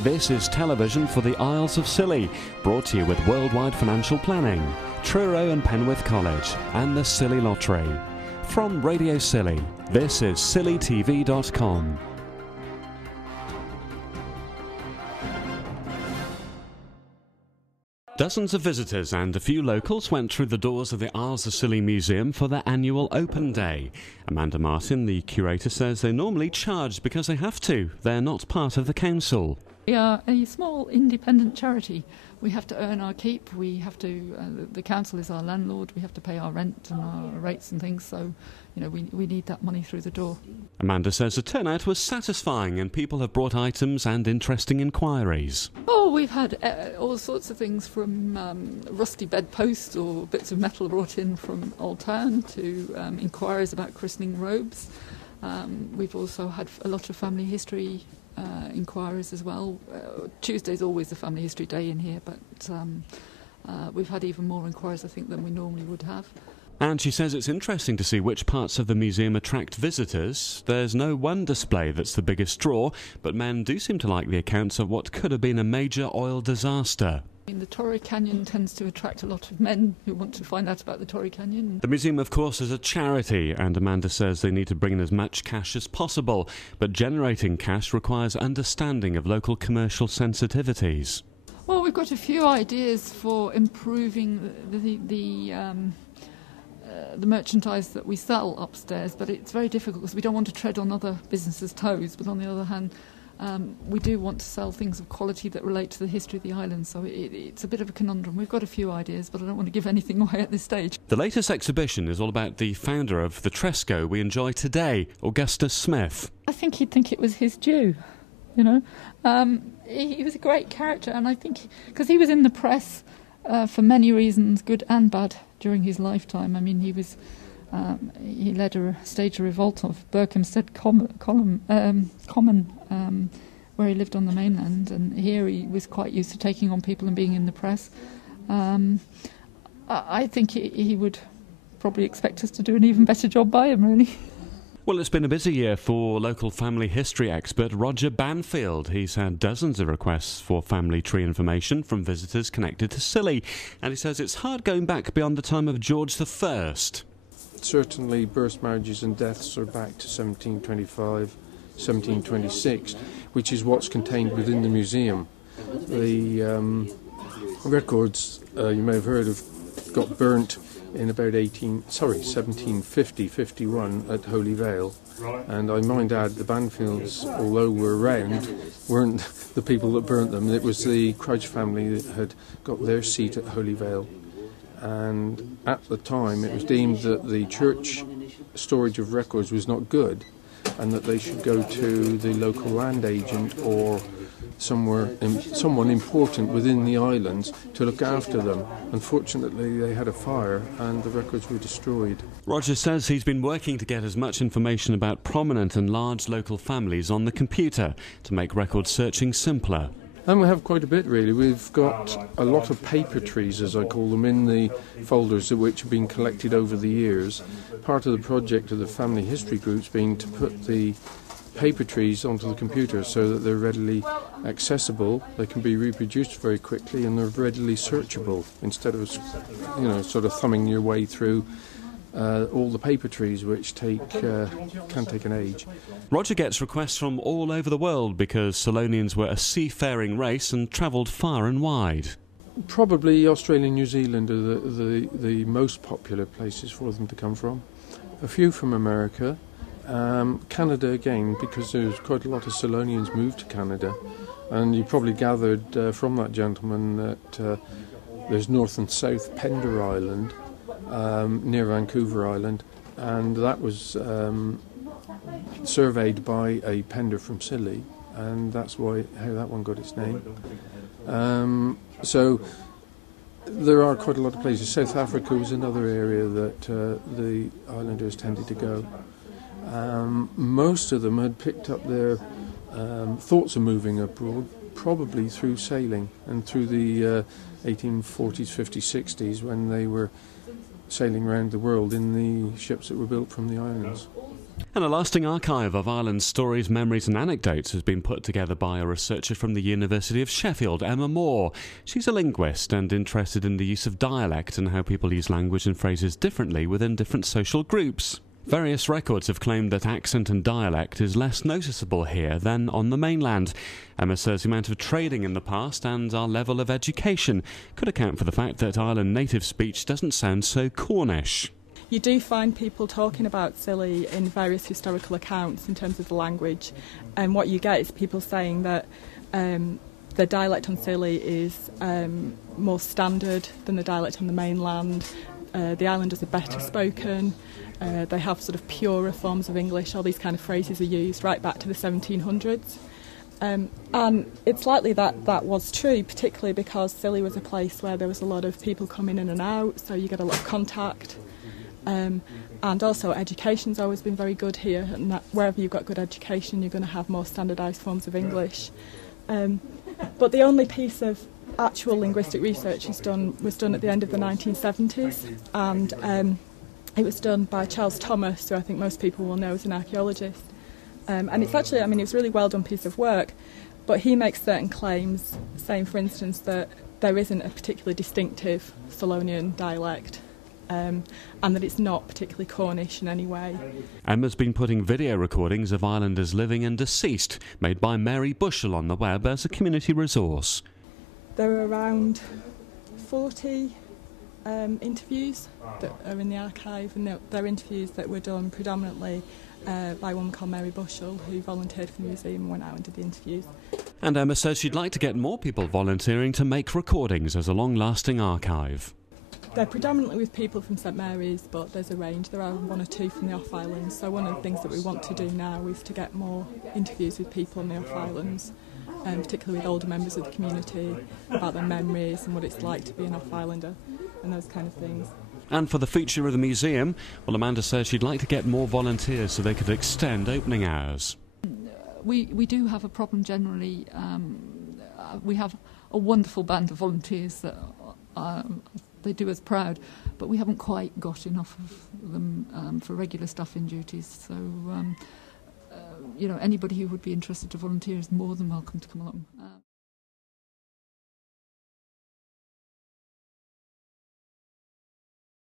This is television for the Isles of Scilly, brought to you with Worldwide Financial Planning, Truro and Penwith College, and the Scilly Lottery. From Radio Scilly, this is scillytv.com. Dozens of visitors and a few locals went through the doors of the Isles of Scilly Museum for their annual open day. Amanda Martin, the curator, says they normally charge because they have to. They're not part of the council. We are a small independent charity. We have to earn our keep. We have to. The council is our landlord. We have to pay our rent and our rates and things. So, we need that money through the door. Amanda says the turnout was satisfying and people have brought items and interesting inquiries. Oh, we've had all sorts of things from rusty bedposts or bits of metal brought in from Old Town to inquiries about christening robes. We've also had a lot of family history inquiries as well. Tuesday's always a family history day in here, but we've had even more inquiries, I think, than we normally would have. And she says it's interesting to see which parts of the museum attract visitors. There's no one display that's the biggest draw, but men do seem to like the accounts of what could have been a major oil disaster. The Torrey Canyon tends to attract a lot of men who want to find out about the Torrey Canyon. The museum, of course, is a charity, and Amanda says they need to bring in as much cash as possible, but generating cash requires understanding of local commercial sensitivities. Well, we've got a few ideas for improving the merchandise that we sell upstairs, but it's very difficult because we don't want to tread on other businesses' toes, but on the other hand, we do want to sell things of quality that relate to the history of the island, so it's a bit of a conundrum. We've got a few ideas, but I don't want to give anything away at this stage. The latest exhibition is all about the founder of the Tresco we enjoy today, Augustus Smith. I think he'd think it was his due, He was a great character, and I think, because he was in the press for many reasons, good and bad, during his lifetime. I mean, he staged a revolt of Berkhamsted Common, where he lived on the mainland, and here he was quite used to taking on people and being in the press. I think he would probably expect us to do an even better job by him, really. Well, it's been a busy year for local family history expert Roger Banfield. He's had dozens of requests for family tree information from visitors connected to Scilly, and he says it's hard going back beyond the time of George I. Certainly births, marriages and deaths are back to 1725, 1726, which is what's contained within the museum. The records, you may have heard of, got burnt in about 1750-51 at Holy Vale. And I might add the Banfields, although were around, weren't the people that burnt them. It was the Crouch family that had got their seat at Holy Vale. And at the time it was deemed that the church storage of records was not good and that they should go to the local land agent or someone important within the islands to look after them. Unfortunately, they had a fire and the records were destroyed. Roger says he's been working to get as much information about prominent and large local families on the computer to make record searching simpler. And we have quite a bit, really. We've got a lot of paper trees, as I call them, in the folders which have been collected over the years. Part of the project of the family history groups being to put the paper trees onto the computer so that they're readily accessible, they can be reproduced very quickly, and they're readily searchable instead of, sort of thumbing your way through all the paper trees, which can take an age. Roger gets requests from all over the world because Scilonians were a seafaring race and travelled far and wide. Probably Australia and New Zealand are the most popular places for them to come from. A few from America. Canada again, because there's quite a lot of Scilonians moved to Canada, and you probably gathered from that gentleman that there's North and South Pender Island near Vancouver Island, and that was surveyed by a Pender from Scilly, and that's how that one got its name. So there are quite a lot of places. South Africa was another area that the islanders tended to go. Most of them had picked up their thoughts of moving abroad probably through sailing and through the 1840s, 50s, 60s when they were sailing around the world in the ships that were built from the islands. And a lasting archive of Ireland's stories, memories and anecdotes has been put together by a researcher from the University of Sheffield, Emma Moore. She's a linguist and interested in the use of dialect and how people use language and phrases differently within different social groups. Various records have claimed that accent and dialect is less noticeable here than on the mainland. Emma says the amount of trading in the past and our level of education could account for the fact that Ireland native speech doesn't sound so Cornish. You do find people talking about Scilly in various historical accounts in terms of the language, and what you get is people saying that the dialect on Scilly is more standard than the dialect on the mainland. The islanders are better spoken, they have sort of purer forms of English. All these kind of phrases are used right back to the 1700s. And it's likely that that was true, particularly because Scilly was a place where there was a lot of people coming in and out, so you get a lot of contact. And also education's always been very good here, and that wherever you've got good education you're going to have more standardised forms of English. But the only piece of actual linguistic research was done at the end of the 1970s, and it was done by Charles Thomas, who I think most people will know as an archaeologist. And it's actually, I mean, it was a really well done piece of work, but he makes certain claims, saying for instance that there isn't a particularly distinctive Solonian dialect. And that it's not particularly Cornish in any way. Emma's been putting video recordings of islanders living and deceased, made by Mary Bushell, on the web as a community resource. There are around 40 interviews that are in the archive, and they're interviews that were done predominantly by a woman called Mary Bushell, who volunteered for the museum and went out and did the interviews. And Emma says she'd like to get more people volunteering to make recordings as a long-lasting archive. They're predominantly with people from St Mary's, but there's a range. There are one or two from the off-islands, so one of the things that we want to do now is to get more interviews with people on the off-islands, particularly with older members of the community, about their memories and what it's like to be an off-islander and those kind of things. And for the future of the museum, well, Amanda says she'd like to get more volunteers so they could extend opening hours. We do have a problem generally. We have a wonderful band of volunteers that they do us proud, but we haven't quite got enough of them for regular staffing duties. So, anybody who would be interested to volunteer is more than welcome to come along.